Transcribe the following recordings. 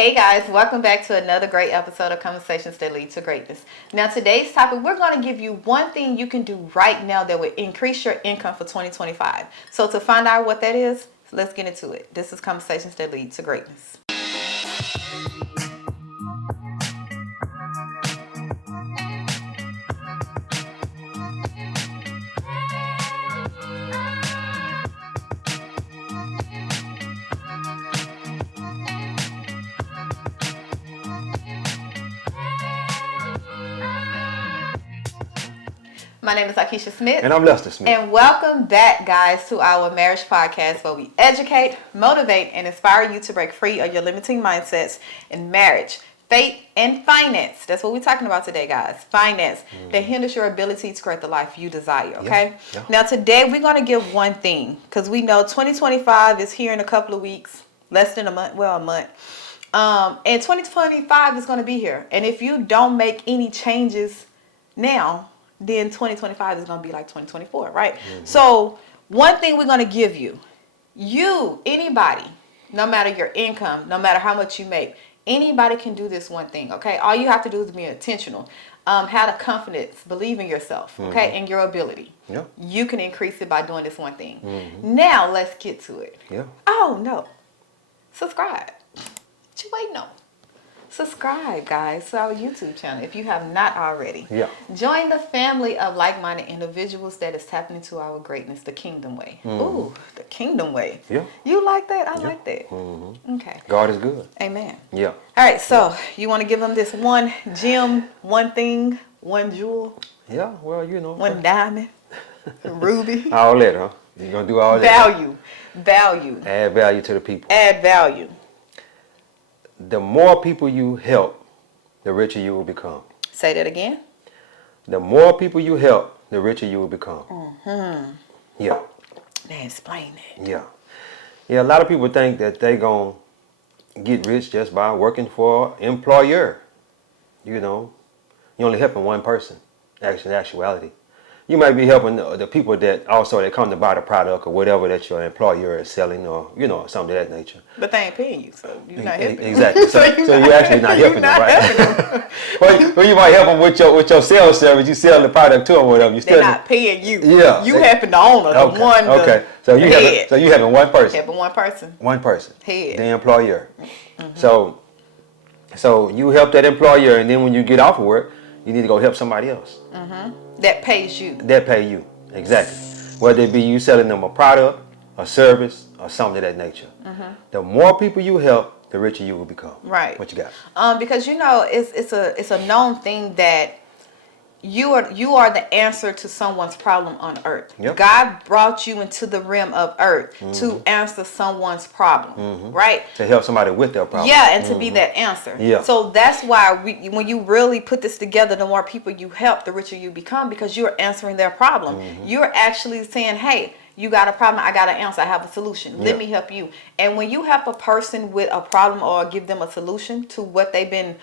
Hey guys, welcome back to another great episode of Conversations That Lead to Greatness. Now today's topic, we're going to give you one thing you can do right now that will increase your income for 2025. So to find out what that is, let's get into it. This is Conversations That Lead to Greatness. My name is Akeisha Smith. And I'm Lester Smith. And welcome back, guys, to our marriage podcast where we educate, motivate, and inspire you to break free of your limiting mindsets in marriage, faith, and finance. That's what we're talking about today, guys. Finance that hinders your ability to create the life you desire, okay? Yeah. Now, today we're going to give one thing because we know 2025 is here in a couple of weeks, less than a month, well, a month. And 2025 is going to be here. And if you don't make any changes now, then 2025 is going to be like 2024, right? So one thing we're going to give you, anybody, no matter your income, no matter how much you make, anybody can do this one thing, okay? All you have to do is be intentional. Have the confidence, believe in yourself, okay, and your ability. Yeah. You can increase it by doing this one thing. Now let's get to it. Yeah. Oh, no. Subscribe. What you waiting on? Subscribe, guys, to our YouTube channel if you have not already. Yeah. Join the family of like-minded individuals that is tapping into our greatness, the Kingdom Way. Ooh, the Kingdom Way. Yeah. You like that? I like that. Okay. God is good. Amen. Yeah. All right, so you want to give them this one gem, one thing, one jewel, Yeah, well, you know. one diamond, ruby? All that, huh? You're going to do all that. Value. Add value to the people. Add value. The more people you help, the richer you will become. Say that again. The more people you help, the richer you will become. Yeah. Now explain that. Yeah. Yeah, a lot of people think that they going to get rich just by working for an employer. You know, you're only helping one person, actually, in actuality. You might be helping the people that also that come to buy the product or whatever that your employer is selling or, you know, something of that nature. But they ain't paying you, so you're not helping them. Exactly. So you're actually not helping them, right? Well, you might help them with your sales service. You sell the product to them or whatever. They're not paying you. Yeah. You helping the owner, the one. Okay. So you having one person. Helping one person. One person. Head. The employer. So you help that employer, and then when you get off of work, you need to go help somebody else. That pays you. That pay you. Exactly. Whether it be you selling them a product, a service, or something of that nature. The more people you help, the richer you will become. Right. What you got? Because you know it's a known thing that you are the answer to someone's problem on earth. Yep. God brought you into the realm of earth to answer someone's problem, right? To help somebody with their problem. Yeah, and to be that answer. Yeah. So that's why when you really put this together, the more people you help, the richer you become because you're answering their problem. You're actually saying, hey, you got a problem, I got an answer, I have a solution. Let me help you. And when you help a person with a problem or give them a solution to what they've been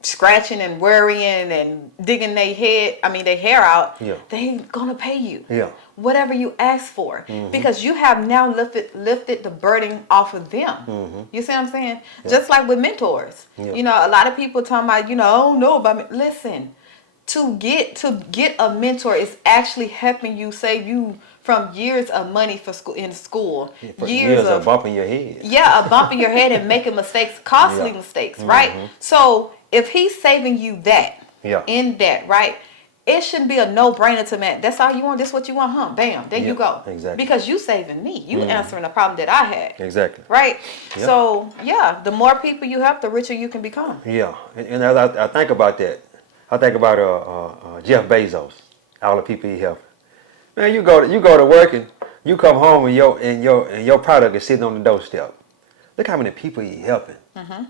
scratching and worrying and digging their hair out, they gonna pay you. Yeah. Whatever you ask for. Because you have now lifted the burden off of them. You see what I'm saying? Yeah. Just like with mentors. Yeah. You know, a lot of people talking about, I don't know about me. Listen, to get a mentor is actually helping you save you from years of money for school. Years of bumping your head. Yeah, a bump in your head and making mistakes, costly mistakes, right? So if he's saving you that, in that, right? It shouldn't be a no-brainer to me. That's all you want. This is what you want, huh? Bam, there you go. Exactly. Because you saving me. You answering a problem that I had. Exactly. Right? Yep. So, yeah, the more people you help, the richer you can become. Yeah, and as I think about that, I think about Jeff Bezos, all the people he helping. Man, you go to work and you come home and your product is sitting on the doorstep. Look how many people he helping.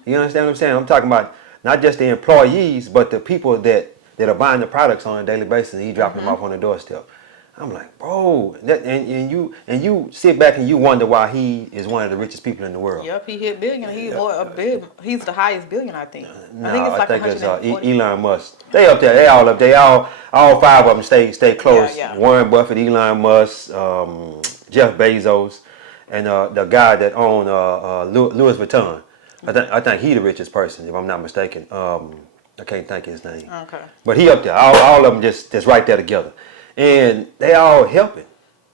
You understand what I'm saying? I'm talking about not just the employees, but the people that are buying the products on a daily basis, and he dropping them off on the doorstep. I'm like, bro, and you sit back and you wonder why he is one of the richest people in the world. Yep, he hit billion. He's the highest billion, I think. No, I think it's like 140. Elon Musk. They up there. They all up there. All five of them stay close. Yeah. Warren Buffett, Elon Musk, Jeff Bezos, and the guy that owned Louis Vuitton. I think he the richest person, if I'm not mistaken. I can't think of his name. Okay. But he up there. All of them just right there together, and they all helping.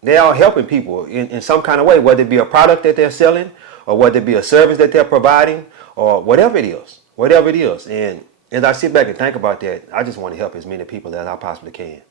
They all helping people in some kind of way, whether it be a product that they're selling, or whether it be a service that they're providing, or whatever it is. Whatever it is. And as I sit back and think about that, I just want to help as many people as I possibly can.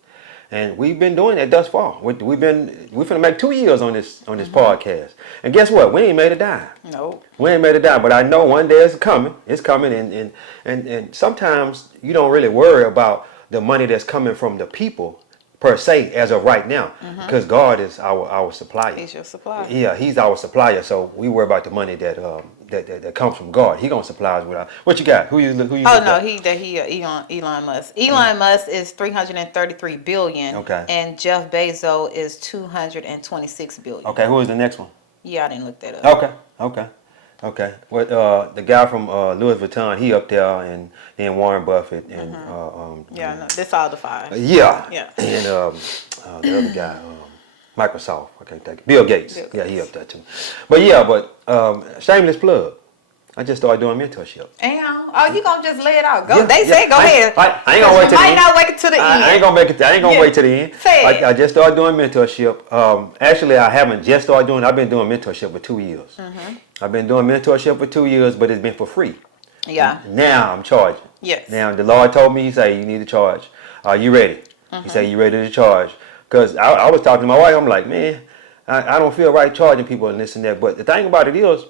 And we've been doing that thus far. We're finna make 2 years on this podcast. And guess what? We ain't made a dime. Nope. We ain't made a dime. But I know one day it's coming. It's coming. And sometimes you don't really worry about the money that's coming from the people per se as of right now, because God is our supplier. He's your supplier. Yeah, He's our supplier. So we worry about the money that comes from God. He gonna supply us with our. What you got? Who you? Oh no, Elon Musk. Elon Musk is 333 billion. Okay. And Jeff Bezos is 226 billion. Okay, who is the next one? Yeah, I didn't look that up. Okay. What the guy from Louis Vuitton? He up there, and then Warren Buffett and Yeah, no, this all the five. Yeah. Yeah. And the other guy, Microsoft. I can't think. Bill Gates. Yeah, he up there too. But shameless plug. I just started doing mentorship. Oh, you gonna just lay it out? Go. Yeah, they say go ahead. I ain't gonna wait till the end. Might not wait to the end. I ain't gonna make it. I ain't gonna wait to the end. Say it. I just started doing mentorship. Actually, I haven't just started doing. I've been doing mentorship for 2 years. I've been doing mentorship for 2 years, but it's been for free. Yeah. Now I'm charging. Yes. Now the Lord told me, He said, you need to charge. Are you ready? He said, you ready to charge? Because I was talking to my wife. I'm like, man, I don't feel right charging people and this and that. But the thing about it is,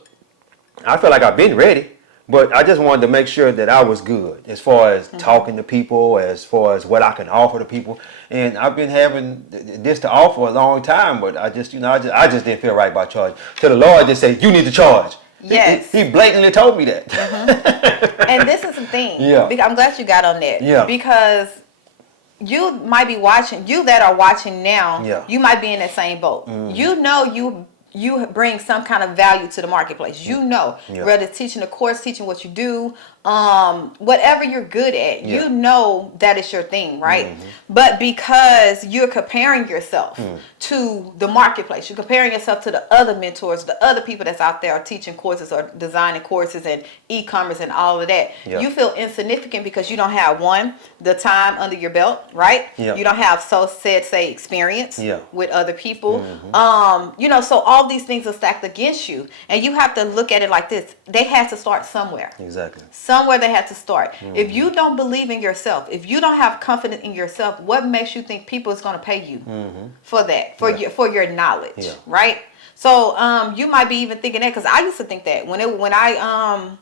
I feel like I've been ready. But I just wanted to make sure that I was good as far as talking to people, as far as what I can offer to people. And I've been having this to offer a long time, but I just didn't feel right about charging. So the Lord just said, you need to charge. Yes. He blatantly told me that. And this is the thing. Yeah. I'm glad you got on that. Yeah. Because you might be watching, you that are watching now, Yeah. you might be in that same boat. You know you bring some kind of value to the marketplace. You know, whether it's teaching a course, teaching what you do, whatever you're good at, you know that is your thing, right? But because you're comparing yourself to the marketplace, you're comparing yourself to the other mentors, the other people that's out there teaching courses or designing courses and e-commerce and all of that, you feel insignificant because you don't have the time under your belt, right? You don't have say experience with other people. So all these things are stacked against you, and you have to look at it like this. They had to start somewhere. Exactly. Somewhere they had to start. If you don't believe in yourself, if you don't have confidence in yourself, what makes you think people is going to pay you for that, for your knowledge, right? So you might be even thinking that, because I used to think that when I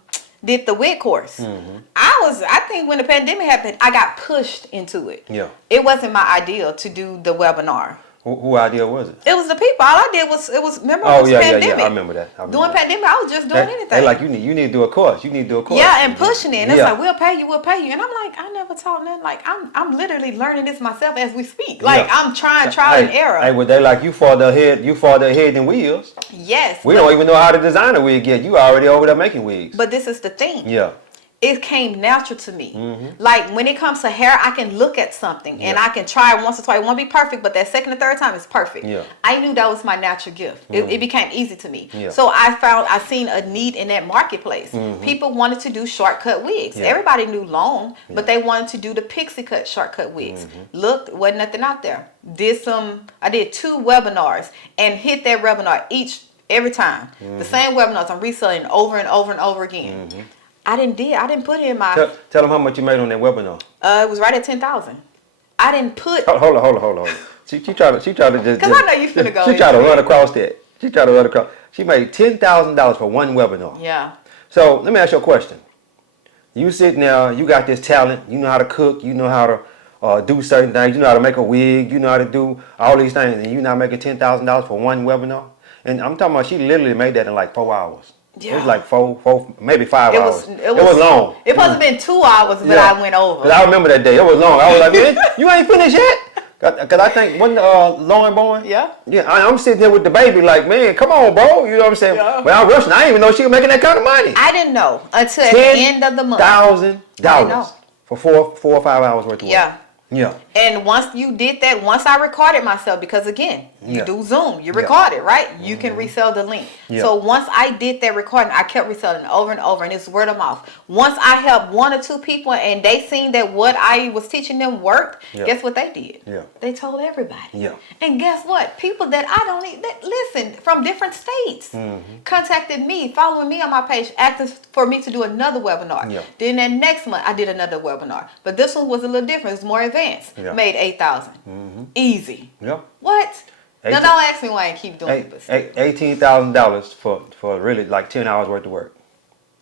did the WIT course, I think when the pandemic happened, I got pushed into it. Yeah. It wasn't my idea to do the webinar. Who idea was it? It was the people. All I did was remember pandemic. I remember that. During pandemic, I was just doing anything. They like, you need to do a course. You need to do a course. Yeah, and pushing it. And it's like, we'll pay you. And I'm like, I never taught nothing. Like, I'm literally learning this myself as we speak. Like, I'm trying trial and error. Hey, well, they like, you farther ahead than we is. Yes. We don't even know how to design a wig yet. You already over there making wigs. But this is the thing. Yeah. It came natural to me. Like, when it comes to hair, I can look at something and I can try it once or twice. It won't be perfect, but that second or third time is perfect. Yeah. I knew that was my natural gift. It became easy to me. Yeah. So I seen a need in that marketplace. People wanted to do shortcut wigs. Yeah. Everybody knew long, but they wanted to do the pixie cut shortcut wigs. Looked, wasn't nothing out there. I did 2 webinars and hit that webinar every time. The same webinars I'm reselling over and over and over again. I didn't put in my... Tell them how much you made on that webinar. It was right at 10,000. I didn't put... Hold on. She tried to just... Because I know you finna go. She tried to run across that. She made $10,000 for one webinar. Yeah. So let me ask you a question. You sit now, you got this talent, you know how to cook, you know how to do certain things, you know how to make a wig, you know how to do all these things, and you're not making $10,000 for one webinar? And I'm talking about she literally made that in like 4 hours. Yeah. It was like four, maybe 5 hours. It was long. It must have been 2 hours, but I went over. Cause I remember that day. It was long. I was like, man, you ain't finished yet? Because I think, wasn't Lauren born? Yeah. Yeah, I'm sitting there with the baby like, man, come on, bro. You know what I'm saying? Yeah. But I'm rushing. I didn't even know she was making that kind of money. I didn't know until at the end of the month. $10,000 for 4 or 5 hours worth of work. Yeah. Yeah. And once you did that, once I recorded myself, because again, you Yeah. do Zoom, you Yeah. record it, right? You can resell the link. Yeah. So once I did that recording, I kept reselling it over and over, and it's word of mouth. Once I helped 1 or 2 people and they seen that what I was teaching them worked, Yeah. guess what they did? Yeah. They told everybody. Yeah. And guess what? People that I don't need, that listen, from different states contacted me, following me on my page, asking for me to do another webinar. Yeah. Then that next month, I did another webinar. But this one was a little different. It was more advanced. Yeah. Made 8,000. Easy. Yeah. What? Now 18 don't ask me why I keep doing it. But $18,000 for really like 10 hours worth of work.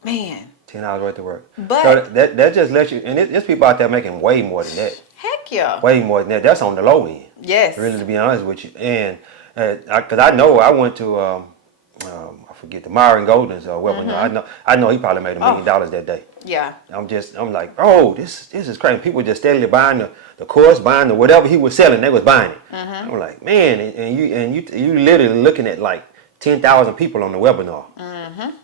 man, 10 hours worth of work. But- so that just lets you, and there's people out there making way more than that. heck yeah. Way more than that. That's on the low end. Yes. Really, to be honest with you. And because I know I went to I forget the Myron Golden's webinar. I know he probably made $1 million that day. Yeah. I'm like, bro, this is crazy. People just steadily buying the course, buying the whatever he was selling, they was buying it. I'm like, man, and you literally looking at like 10,000 people on the webinar.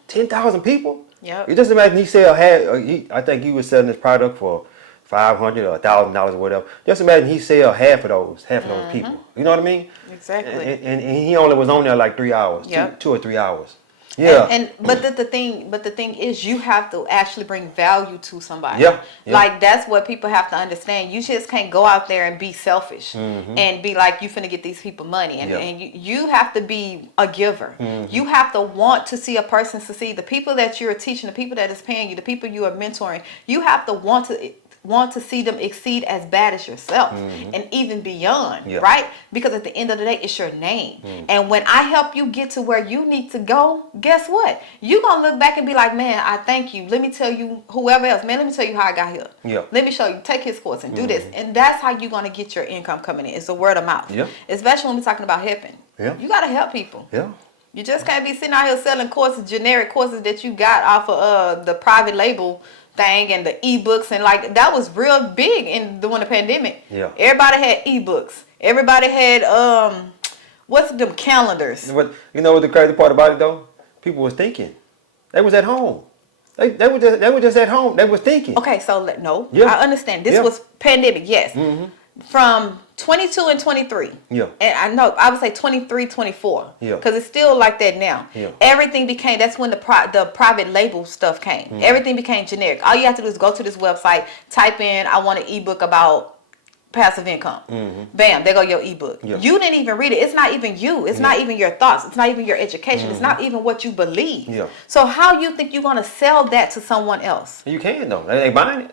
10,000 people. Yep. You just imagine he sell I think he was selling his product for $500 or $1,000 or whatever. Just imagine he sell half of those people. You know what I mean? Exactly. And he only was on there like 3 hours, Yep. 2 or 3 hours. Yeah. But the thing is, you have to actually bring value to somebody. Yeah, yeah. Like that's what people have to understand. You just can't go out there and be selfish and be like you finna get these people money. And, Yeah. and you have to be a giver. You have to want to see a person succeed. The people that you're teaching, the people that is paying you, the people you are mentoring, you have to want to see them exceed as bad as yourself and even beyond, Yeah. right? Because at the end of the day, it's your name. And when I help you get to where you need to go, guess what? You're going to look back and be like, man, I thank you. Let me tell you, whoever else, man, let me tell you how I got here. Yeah. Let me show you, take his course and do this. And that's how you're going to get your income coming in. It's the word of mouth. Yeah. Especially when we're talking about helping. Yeah. You got to help people. Yeah. You just can't be sitting out here selling courses, generic courses that you got off of the private label thing and the ebooks, and like that was real big during the pandemic. Yeah. Everybody had ebooks. Everybody had what's them calendars. But you know what the crazy part about it though? People was thinking. They was at home. They were just at home. They was thinking. Okay, so no, Yeah. I understand. This Yeah. was pandemic, yes. From 22 and 23. Yeah. And I know, I would say 23, 24. Yeah. Because it's still like that now. Yeah. Everything became, that's when the private label stuff came. Everything became generic. All you have to do is go to this website, type in, I want an ebook about passive income. Bam, there go your ebook. Yeah. You didn't even read it. It's not even you. It's not even your thoughts. It's not even your education. It's not even what you believe. Yeah. So how you think you're going to sell that to someone else? You can though. They buying it.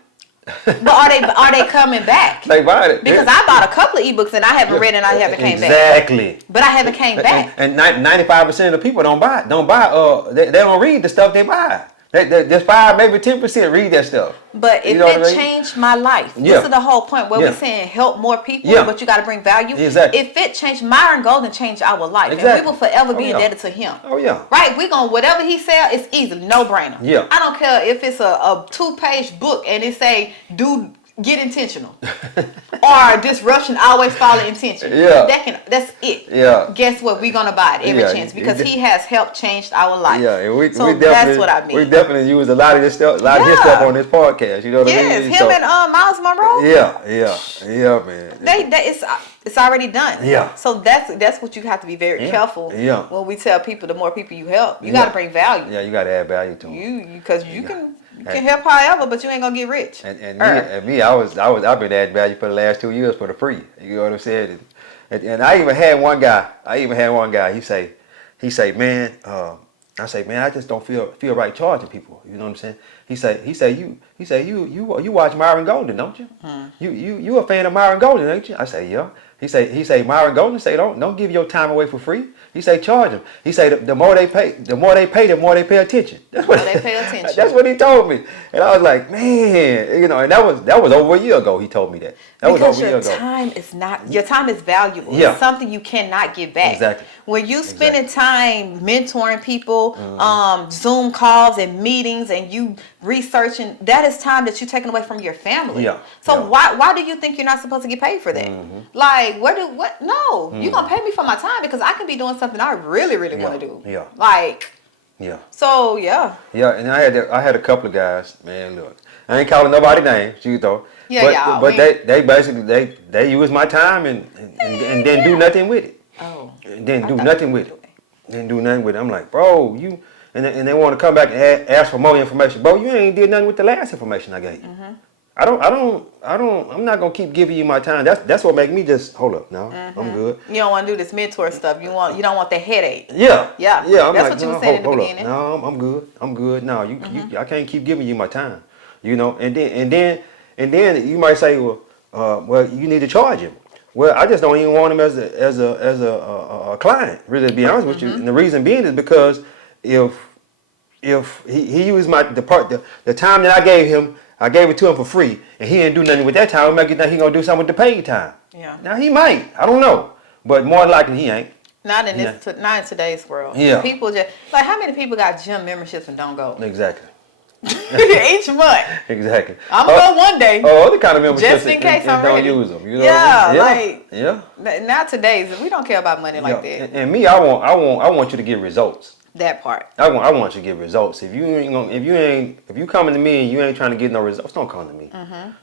But are they coming back? They buying it. Because I bought a couple of ebooks and I haven't read and I haven't came back. Exactly. But I haven't came back. And 95% of the people don't buy. They don't read the stuff they buy. They just 5, maybe 10% read that stuff. But if You know what I it mean? changed my life, Yeah. this is the whole point where Yeah. we're saying help more people, Yeah. but you got to bring value. Exactly. If it changed, Myron Golden changed our life, and Exactly. we will forever be Oh, yeah. indebted to him. Oh yeah. Right? We're going to, whatever he sell, it's easy, no brainer. Yeah. I don't care if it's a 2-page book and it say, dude, get intentional. Or disruption always follow intention. Yeah. That's it. Yeah. Guess what? We're going to buy it every Yeah. chance because he has helped change our life. Yeah, and we so definitely, that's what I mean. We definitely use a lot of this stuff, his Yeah. stuff on this podcast. You know what I Yes, mean? him and Miles Monroe. Yeah, man. It's already done. Yeah. So that's what you have to be very careful. Yeah. When we tell people, the more people you help, you Yeah. got to bring value. Yeah, you got to add value to them. Because you can help however, but you ain't gonna get rich. And me, I've been adding value for the last 2 years for the free. You know what I'm saying? And I even had one guy. He say, man, I say, man, I just don't feel right charging people. You know what I'm saying? He say, you watch Myron Golden, don't you? You a fan of Myron Golden, ain't you? I say, yeah. He say Myron Golden say don't give your time away for free. He say charge them. He say the more they pay, the more they pay attention. That's what they pay attention. That's what he told me. And I was like, man, you know, and that was over a year ago. He told me that. That was over a year ago. Your time is valuable. Yeah. It's something you cannot get back. Exactly. When you spending time mentoring people, Zoom calls and meetings, and you researching, that is time that you're taking away from your family. Yeah. So Yeah. why do you think you're not supposed to get paid for that? Like, no, you're gonna pay me for my time because I can be doing something I really, really want to do. Yeah. Like, Yeah. So yeah. Yeah, and I had a couple of guys, man, look. I ain't calling nobody names, you know. Yeah, but y'all, but they basically they use my time and then do nothing with it. Oh. And then I do thought nothing you with were it. Didn't do nothing with it. I'm like, bro, you and they want to come back and ask for more information. Bro, you ain't did nothing with the last information I gave you. I'm not gonna keep giving you my time. That's what make me just hold up. No, I'm good. You don't want to do this mentor stuff. You don't want that headache. Yeah, Yeah. yeah. I'm That's like, what you no, were saying in the hold up. beginning. No, I'm good. I'm good. No, I can't keep giving you my time. You know, and then you might say, well, you need to charge him. Well, I just don't even want him as a client. Really, to be honest with you, and the reason being is because if he used the time that I gave it to him for free, and he didn't do nothing with that time, make it that he gonna do something with the paid time. Yeah. Now he might, I don't know, but more likely he ain't. Not in today's world. Yeah. People just like, how many people got gym memberships and don't go Exactly. each month? Exactly. I'm gonna go one day. Other kind of memberships Just in case I'm don't ready. use them. You know Yeah, what I mean? like not today's. We don't care about money like Yeah. that. And me, I want you to get results. That part. I want you to get results. If you coming to me and you ain't trying to get no results, don't come to me.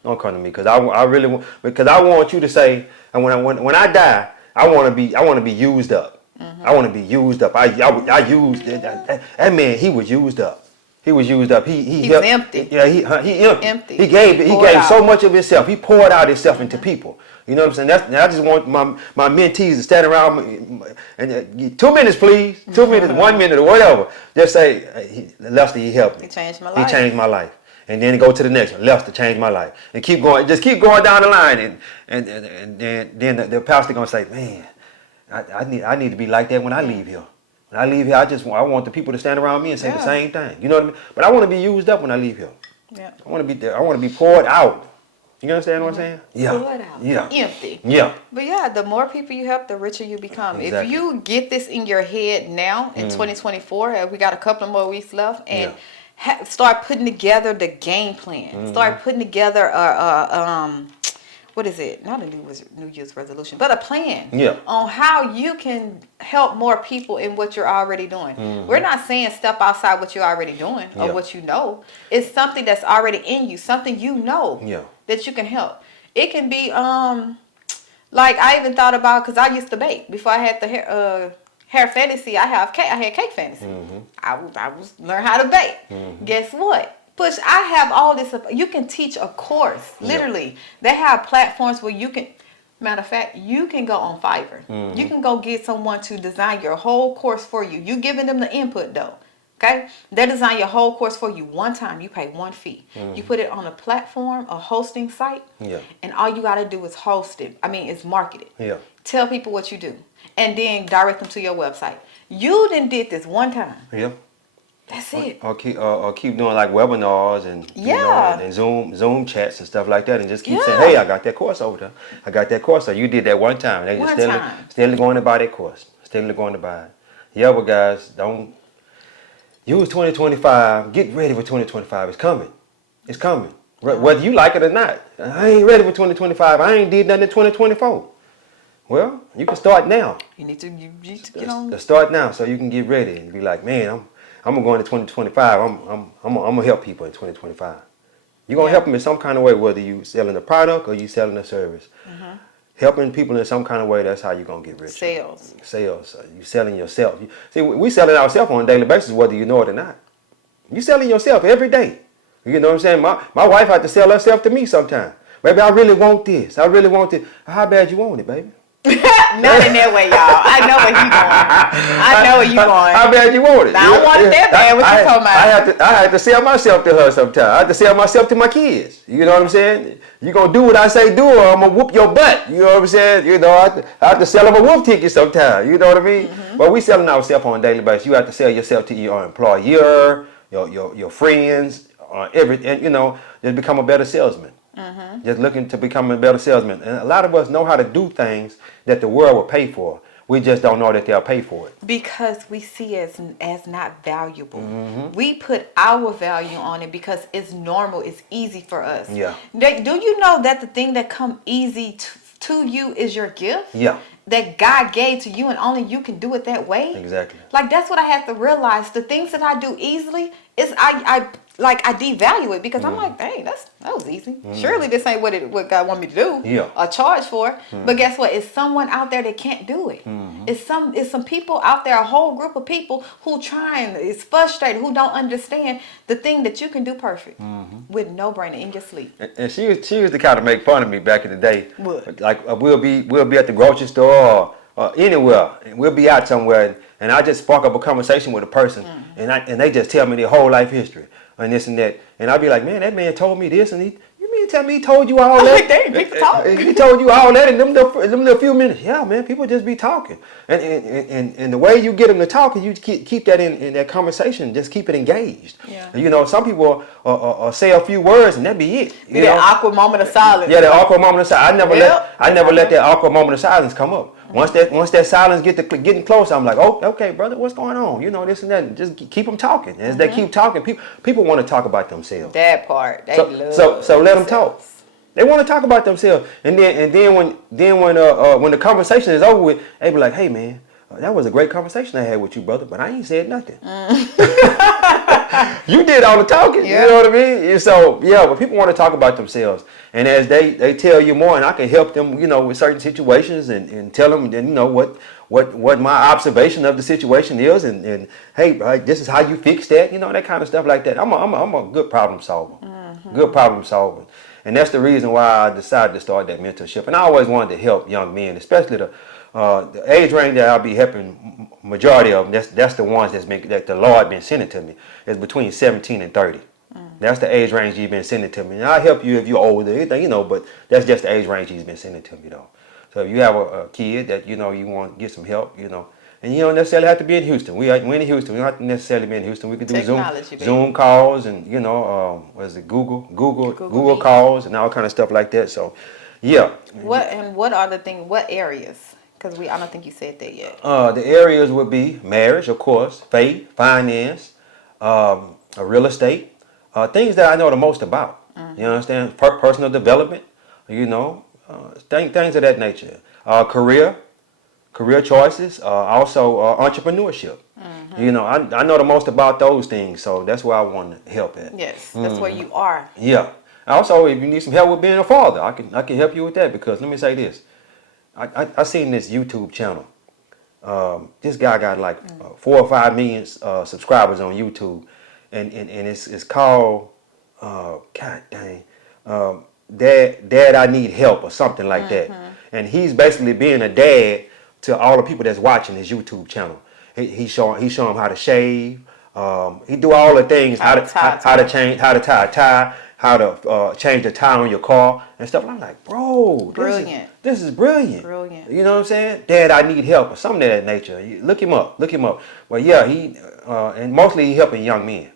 Don't come to me because I really want, because I want you to say, and when I die, I want to be used up. I want to be used up. I used that man. He was used up. He was used up. He was empty. Yeah, he empty. He Poured gave out. so much of himself. He poured out himself into people. You know what I'm saying? I just want my mentees to stand around and 2 minutes, please. 2 minutes, 1 minute, or whatever. Just say, Lester, he helped me. He changed my life. He changed my life. And then go to the next one. Lester changed my life. And keep going. Just keep going down the line. And then the pastor gonna say, man, I need to be like that when I leave here. When I leave here, I want the people to stand around me and say the same thing. You know what I mean? But I want to be used up when I leave here. Yeah. I want to be poured out. You understand what I'm saying? Yeah. Poured out. Yeah. Empty. Yeah. But yeah, the more people you help, the richer you become. Exactly. If you get this in your head now in 2024, we got a couple of more weeks left, and start putting together the game plan. Start putting together what is it? Not a New Year's resolution, but a plan on how you can help more people in what you're already doing. We're not saying step outside what you're already doing or what you know. It's something that's already in you, something you know that you can help. It can be like I even thought about, because I used to bake before I had the hair fantasy. I had cake fantasy. I was learn how to bake. Guess what? Push, I have all this. You can teach a course, literally. They have platforms where you can, matter of fact, you can go on Fiverr. You can go get someone to design your whole course for you. You giving them the input though, okay? They design your whole course for you one time. You pay one fee. You put it on a platform, a hosting site, and all you got to do is host it. It's market it. Tell people what you do, and then direct them to your website. You done did this one time. That's it. Or keep doing like webinars and and Zoom chats and stuff like that, and just keep saying, hey, I got that course over there. I got that course. So you did that one time. They just steadily going to buy that course. Steadily going to buy it. Yeah, but guys, don't use 2025. Get ready for 2025. It's coming. It's coming. Whether you like it or not. I ain't ready for 2025. I ain't did nothing in 2024. Well, you can start now. You need to get on. Let's start now so you can get ready and be like, man, I'm gonna go into 2025. I'm gonna help people in 2025. You're gonna help them in some kind of way, whether you selling a product or you selling a service. Helping people in some kind of way, that's how you're gonna get rich. Sales. You selling yourself. See, we selling ourselves on a daily basis, whether you know it or not. You selling yourself every day. You know what I'm saying? My wife had to sell herself to me sometime. Baby, I really want this. I really want this. How bad you want it, baby? Not in that way, y'all. I know where you going. I know where you going. How bad you want it? I don't want it that bad. What you talking about? I had to sell myself to her sometimes. I had to sell myself to my kids. You know what I'm saying? You gonna do what I say do, or I'm gonna whoop your butt. You know what I'm saying? You know, I have to sell them a wolf ticket sometimes. You know what I mean? But we selling ourselves on a daily basis. You have to sell yourself to your employer, your friends, and you know, just become a better salesman. Just looking to become a better salesman. And a lot of us know how to do things that the world will pay for. We just don't know that they'll pay for it. Because we see it as not valuable. We put our value on it because it's normal, it's easy for us. Do you know that the thing that come easy to you is your gift? that God gave to you and only you can do it that way. Exactly. Like that's what I have to realize. The things that I do easily is I devalue it because I'm like, dang, that was easy. Surely this ain't what God want me to do. Yeah. Or charge for. But guess what? It's someone out there that can't do it. It's some people out there, a whole group of people who trying, is frustrated, who don't understand the thing that you can do perfect with no brainer in your sleep. And she used to kind of make fun of me back in the day. What? Like we'll be at the grocery store or anywhere, and we'll be out somewhere, and I just spark up a conversation with a person, and they just tell me their whole life history and this and that, and I'll be like, man, that man told me this, and you mean tell me he told you all that? Dang, people talk. He told you all that in them little few minutes. Yeah, man, people just be talking, and the way you get them to talk, and you keep that in that conversation, just keep it engaged. Yeah. You know, some people say a few words and that be it. You That know? awkward moment of silence. Yeah, that awkward moment of silence. I never let that awkward moment of silence come up. Mm-hmm. Once that silence getting close, I'm like, oh, okay, brother, what's going on? You know, this and that. And just keep them talking. And as they keep talking, people want to talk about themselves. That part. They So love so let them themselves. talk. They want to talk about themselves. And then when the conversation is over with, they be like, hey man, that was a great conversation I had with you, brother, but I ain't said nothing. You did all the talking. Yeah. You know what I mean? And so yeah, but people want to talk about themselves, and as they tell you more, and I can help them, you know, with certain situations, and tell them, you know, what my observation of the situation is, and hey, this is how you fix that, you know, that kind of stuff like that. I'm a good problem solver, good problem solver, and that's the reason why I decided to start that mentorship. And I always wanted to help young men, especially the age range that I'll be helping, majority of them, that's the ones that the Lord been sending to me, is between 17 and 30. That's the age range He's been sending to me. And I'll help you if you're older, you know, but that's just the age range He's been sending to me, though. So if you have a kid that, you know, you want to get some help, you know, and you don't necessarily have to be in Houston. We're in Houston. We don't have to necessarily be in Houston. We can do Technology, Zoom calls, and, you know, what is it, Google Meet. calls and all kind of stuff like that. So, yeah. What are the things? What areas? Because I don't think you said that yet. The areas would be marriage, of course, faith, finance, real estate, things that I know the most about. You understand? Personal development, you know, things of that nature. Career choices, also entrepreneurship. You know, I know the most about those things, so that's where I want to help at. Yes, that's where you are. Yeah. Also, if you need some help with being a father, I can help you with that, because let me say this. I seen this YouTube channel. This guy got like 4 or 5 million subscribers on YouTube, and it's called God dang, Dad I Need Help or something like that. And he's basically being a dad to all the people that's watching his YouTube channel. He showing them how to shave. He do all the things, how to tie a tie, how to change the tire on your car and stuff. And I'm like, bro, this is brilliant. Brilliant. You know what I'm saying? Dad, I need help, or something of that nature. Look him up. Well, yeah, he and mostly he helping young men.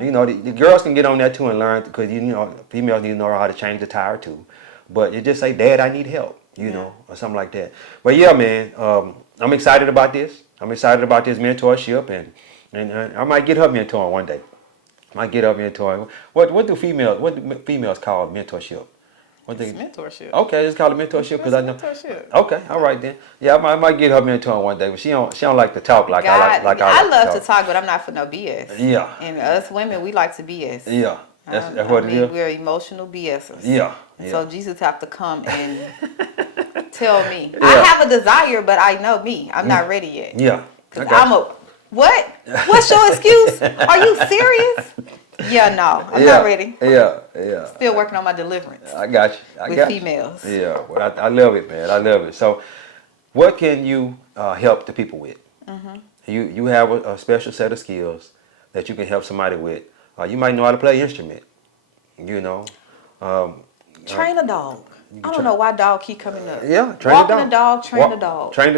You know, the girls can get on there too and learn, because you know females need to know how to change the tire too. But you just say, Dad, I need help, you know, or something like that. But yeah, man, I'm excited about this. I'm excited about this mentorship, and I might get her mentoring one day. What do females call mentorship? Mentorship. Okay, it's called a mentorship, because I know. Mentorship. Okay, all right then. Yeah, I might get her mentoring one day, but she don't like to talk like I like. I love to talk, but I'm not for no BS. Yeah. And us women, we like to BS. Yeah, that's what it is. We're emotional BSers. Yeah. So Jesus have to come and tell me. Yeah. I have a desire, but I know me. I'm not ready yet. Yeah. Because what? What's your excuse? Are you serious? Yeah, no. I'm not ready. Yeah. Still working on my deliverance. I got you. With females. Yeah. Well, I love it, man. I love it. So, what can you help the people with? You have a special set of skills that you can help somebody with. You might know how to play an instrument. You know. Train a dog. I don't know why dog keep coming up. Yeah, train a dog. Train the dog. Train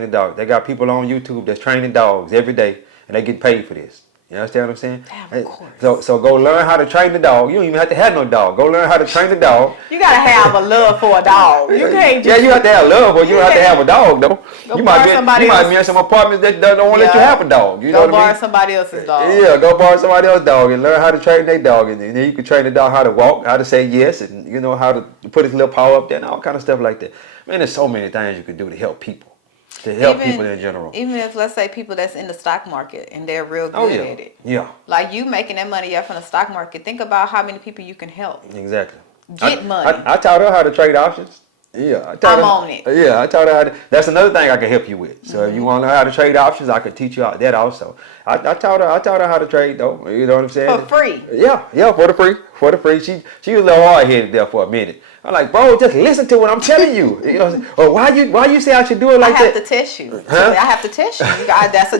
the dog. They got people on YouTube that's training dogs every day, and they get paid for this. You understand what I'm saying? Damn, of course. So go learn how to train the dog. You don't even have to have no dog. Go learn how to train the dog. You gotta have a love for a dog. You can't just you have to have love, but you don't have to have a dog though. Go You borrow might somebody be else's. in some apartments that don't want to let you Yeah. have a dog. You know go what I borrow mean? somebody else's dog. Yeah, go borrow somebody else's dog and learn how to train their dog, and then you can train the dog how to walk, how to say yes, and you know how to put his little paw up there, and all kind of stuff like that. Man, there's so many things you can do to help people, people in general. Even if, let's say, people that's in the stock market and they're real good Oh yeah, at it. yeah, Like you making that money up from the stock market. Think about how many people you can help. exactly. Get money. I taught her how to trade options. Yeah, I taught I'm her, on it. Yeah, I taught her how to. That's another thing I can help you with. So if you want to learn how to trade options, I could teach you that also. I taught her how to trade though. You know what I'm saying? For free. Yeah, for the free. She was a little hard headed there for a minute. I'm like, bro, just listen to what I'm telling you. You know, or why you say I should do it like I have that? to test you. Huh? I have to test you.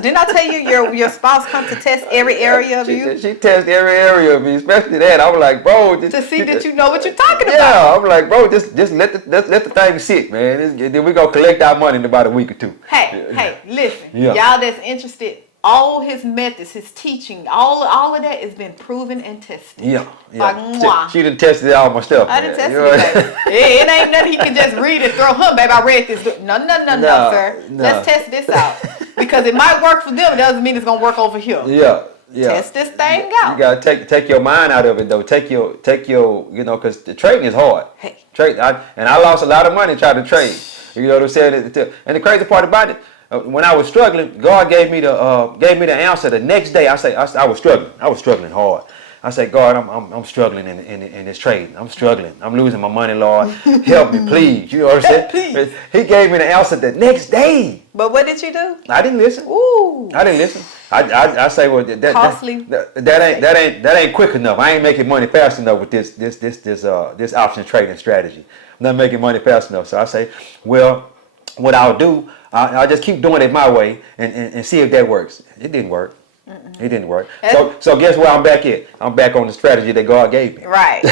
Didn't I tell you your spouse comes to test every area of you She tests every area of me, especially that. I was like, bro, to see that you know what you're talking about? Yeah, I'm like, bro, just let the thing sit, man. Then we gonna collect our money in about a week or two. Hey, listen, Yeah. y'all that's interested. All his methods, his teaching, all of that has been proven and tested. Yeah. Like, mwah. She done tested all my stuff. I man. done tested You know it, baby. it ain't nothing he can just read and throw him, baby. I read this. No, sir. No. Let's test this out. Because it might work for them, it doesn't mean it's gonna work over here. Yeah. Test this thing out. You gotta take your mind out of it though. Take your because the trading is hard. Hey. I lost a lot of money trying to trade. You know what I'm saying? And the crazy part about it, when I was struggling, God gave me the answer the next day. I was struggling. I was struggling hard. I said, God, I'm struggling in this trade. I'm struggling. I'm losing my money, Lord. Help me, please. You know what I'm saying? Please. He gave me the answer the next day. But what did you do? I didn't listen. Ooh. I didn't listen. I say, well, Costly. that ain't quick enough. I ain't making money fast enough with this option trading strategy. I'm not making money fast enough. So I say, well, what I'll do, I'll just keep doing it my way and see if that works. It didn't work. It didn't work. So guess where I'm back at? I'm back on the strategy that God gave me. Right.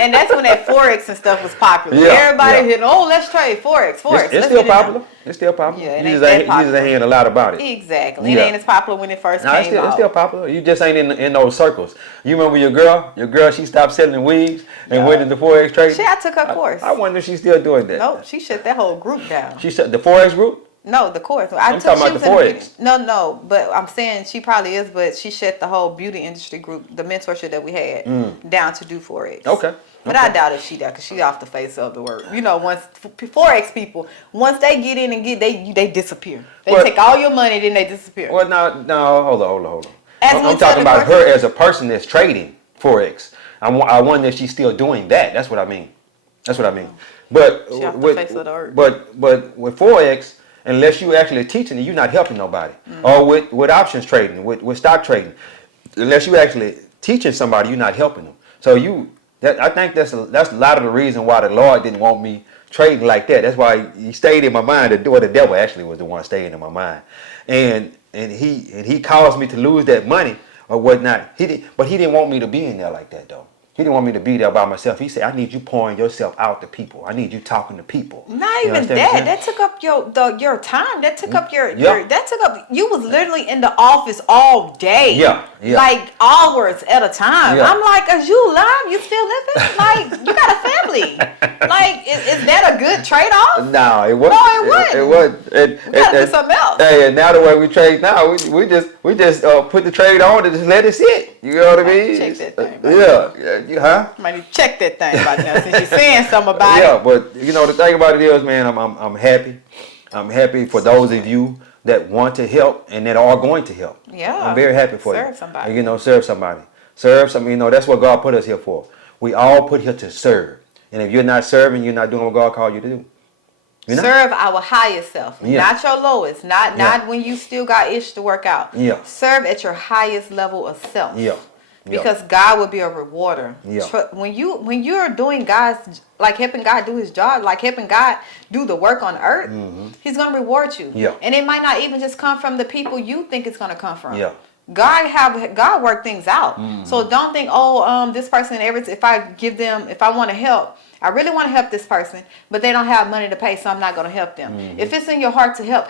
And that's when that Forex and stuff was popular. Yeah, Everybody yeah. hitting, let's trade Forex. It's Let's still get it popular. done. It's still popular. Yeah, it you ain't just that ain't popular. hearing a lot about it. Exactly. Yeah. It ain't as popular when it first No, came out. it's still popular. You just ain't in those circles. You remember your girl, she stopped selling wigs and went into Forex trading. I took her course. I wonder if she's still doing that. Nope, she shut that whole group down. She said the Forex group? No, the course. I'm talking about the Forex. No, but I'm saying she probably is, but she shut the whole beauty industry group, the mentorship that we had, down to do Forex. Okay. But I doubt if she does, because she off the face of the work. You know, once Forex people, once they get in and they disappear. They take all your money, then they disappear. Well, no, hold on. As I'm we talking said, about the her as a person that's trading Forex. I wonder if she's still doing that. That's what I mean. But She off the with, face of the earth. but with Forex, unless you actually teaching it, you're not helping nobody. Or with options trading, with stock trading, unless you actually teaching somebody, you're not helping them. So I think that's a lot of the reason why the Lord didn't want me trading like that. That's why he stayed in my mind. The devil actually was the one staying in my mind, and he caused me to lose that money or whatnot. But he didn't want me to be in there like that though. He didn't want me to be there by myself. He said, I need you pouring yourself out to people. I need you talking to people. Not even that. That took up your time. That took up you was literally in the office all day. Yeah. Like hours at a time. Yeah. I'm like, is you alive? You still living? Like, you got a family. Like, is that a good trade-off? No, it wasn't. No, it wasn't. It wasn't. We gotta do something else. Hey, and now the way we trade now, we just put the trade on and just let it sit. You know what I mean? Check that thing, buddy. Huh? Somebody check that thing about now since you're saying something about it. Yeah, but the thing about it is, man, I'm happy. I'm happy for those of you that want to help and that are going to help. Yeah. I'm very happy for you. Serve somebody. Serve somebody. Serve somebody. That's what God put us here for. We all put here to serve. And if you're not serving, you're not doing what God called you to do. Serve our highest self, not your lowest, not Yeah. when you still got ish to work out. Yeah. Serve at your highest level of self. Yeah. Because God will be a rewarder. Yeah. When you're doing God's, like helping God do his job, like helping God do the work on earth, he's going to reward you. Yeah. And it might not even just come from the people you think it's going to come from. Yeah. God work things out. So don't think, this person, if I want to help, I really want to help this person, but they don't have money to pay, so I'm not going to help them. If it's in your heart to help.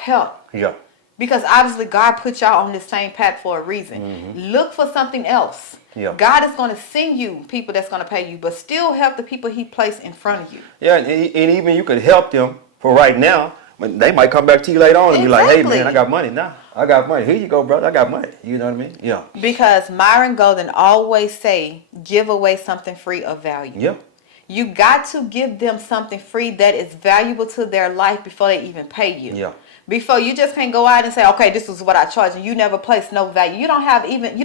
Yeah. Because obviously God put y'all on this same path for a reason. Look for something else. Yeah. God is going to send you people that's going to pay you, but still help the people he placed in front of you. Yeah, and even you could help them for right now. But they might come back to you later on and be like, hey, man, I got money now. I got money. Here you go, brother. I got money. You know what I mean? Yeah. Because Myron Golden always say, give away something free of value. Yeah. You got to give them something free that is valuable to their life before they even pay you. Yeah. Before you just can't go out and say, okay, this is what I charge, and you never place no value. You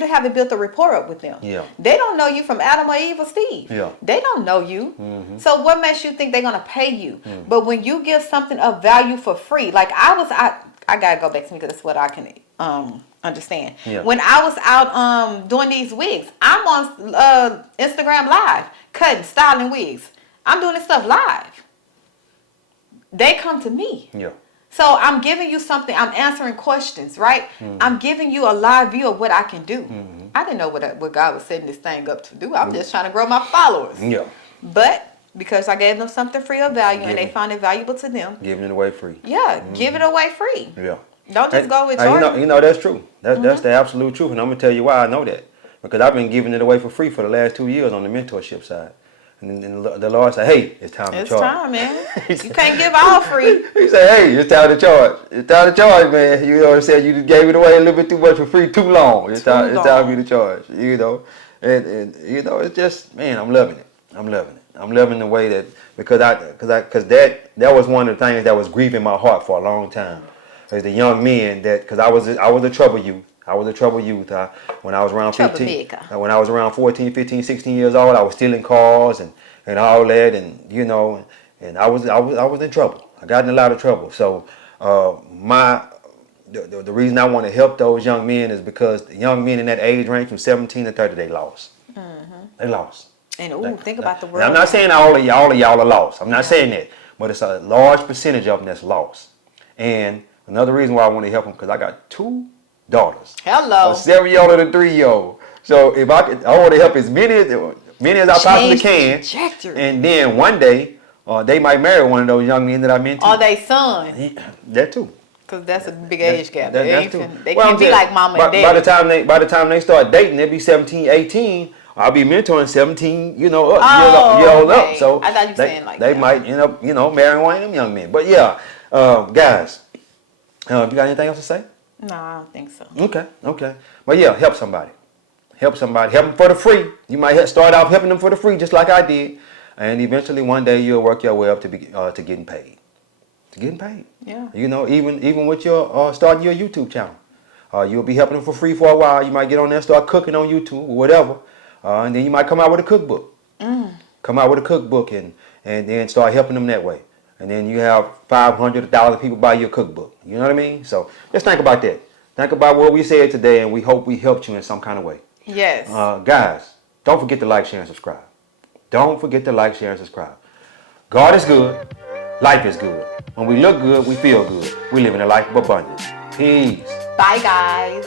haven't built a rapport up with them. Yeah. They don't know you from Adam or Eve or Steve. Yeah. They don't know you. So what makes you think they're gonna pay you? But when you give something of value for free, like I gotta go back to me because that's what I can understand. Yeah. When I was out doing these wigs, I'm on Instagram Live, cutting, styling wigs. I'm doing this stuff live. They come to me. Yeah. So I'm giving you something. I'm answering questions, right? I'm giving you a live view of what I can do. I didn't know what God was setting this thing up to do. I'm just trying to grow my followers. Yeah. But because I gave them something free of value and they found it valuable to them, Giving it away free. yeah, give it away free. Yeah. Don't just go with And your. you know that's true. That's the absolute truth, and I'm gonna tell you why I know that, because I've been giving it away for free for the last 2 years on the mentorship side, and then the Lord said, "Hey, it's time to It's charge." time, man. You can't give all free. He said, "Hey, it's time to charge. It's time to charge, man. You know what I'm saying? You just gave it away a little bit too much for free too long. It's time for you to charge. You know, and you know, it's just, man, I'm loving it. I'm loving the way that because that was one of the things that was grieving my heart for a long time. As the young men that, because I was a trouble youth. I was a trouble youth. When I was around 15, when I was around 14, 15, 16 years old, I was stealing cars and all that, and you know, and I was in trouble. I got in a lot of trouble. So the reason I want to help those young men is because the young men in that age range from 17 to 30, they lost. They lost. And think about the And world. I'm not saying all of y'all are lost. I'm not saying that, but it's a large percentage of them that's lost. And another reason why I want to help them, because I got 2 daughters. Hello. A 7-year-old and a 3-year-old. So if I want to help as many as I possibly can. Trajectory. And then one day, they might marry one of those young men that I mentioned. Or they son. That too. Because that's a big age gap. That's too. They can't be like mama and daddy. By the time they start dating, they'll be 17, 18. I'll be mentoring 17, years old up. So I thought you were saying like they that. might end up, marrying one of them young men. But yeah, guys, you got anything else to say? No, I don't think so. Okay. But yeah, help somebody. Help them for the free. You might start off helping them for the free, just like I did, and eventually one day you'll work your way up to getting paid. To getting paid. Yeah. Even with your starting your YouTube channel, you'll be helping them for free for a while. You might get on there, start cooking on YouTube or whatever, and then you might come out with a cookbook. Come out with a cookbook and then start helping them that way. And then you have 500, 1,000 people buy your cookbook. You know what I mean? So just think about that. Think about what we said today, and we hope we helped you in some kind of way. Yes. Guys, don't forget to like, share, and subscribe. Don't forget to like, share, and subscribe. God is good. Life is good. When we look good, we feel good. We live in a life of abundance. Peace. Bye, guys.